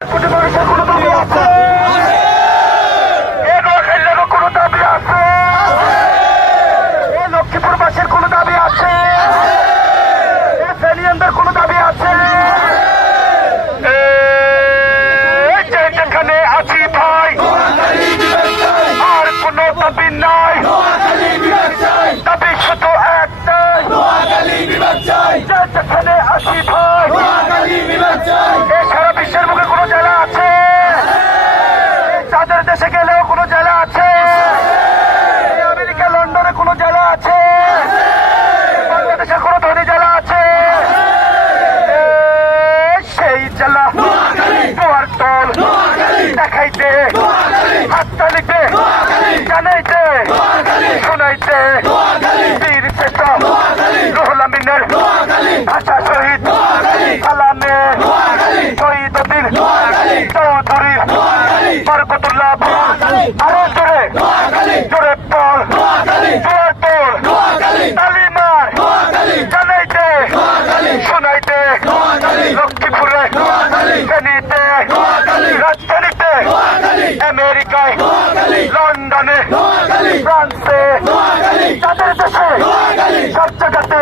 কোটি মানুষের কোনো দাবি আছে? এ নোয়াখালীর কোনো দাবি আছে? এ লক্ষ্মীপুরবাসীর কোনো দাবি আছে? এ ফেলিয়ানদের কোনো দাবি আছে? যেখানে আছি ভাই আর কোনো দাবি নাই, দাবি শুধু একটাই, যেখানে আছি ভাই। সারা বিশ্বের মুখে কোনো জেলা আছে? চাঁদের দেশে গেলেও কোনো জেলা আছে? আমেরিকা লন্ডনে কোনো জেলা আছে? বাংলাদেশের কোনো ধনী জেলা আছে? সেই জেলা তোমার দল দেখাইতে, হাততালিতে, জানাইতে, শোনাইতে বীর চেতা রুহুল আমিনের ভাষা শহীদ সালামে শহীদুদ্দিন চৌধুরীর বরকতুল্লাহ। আরো জোরে জোরে বল, জোরে বল, তালিমার জানাইতে, শোনাইতে লক্ষ্মীপুরে, ফেনীতে, রাজধানীতে, আমেরিকায়, লন্ডনে, ফ্রান্সে, তাদের দেশে, সব জায়গাতে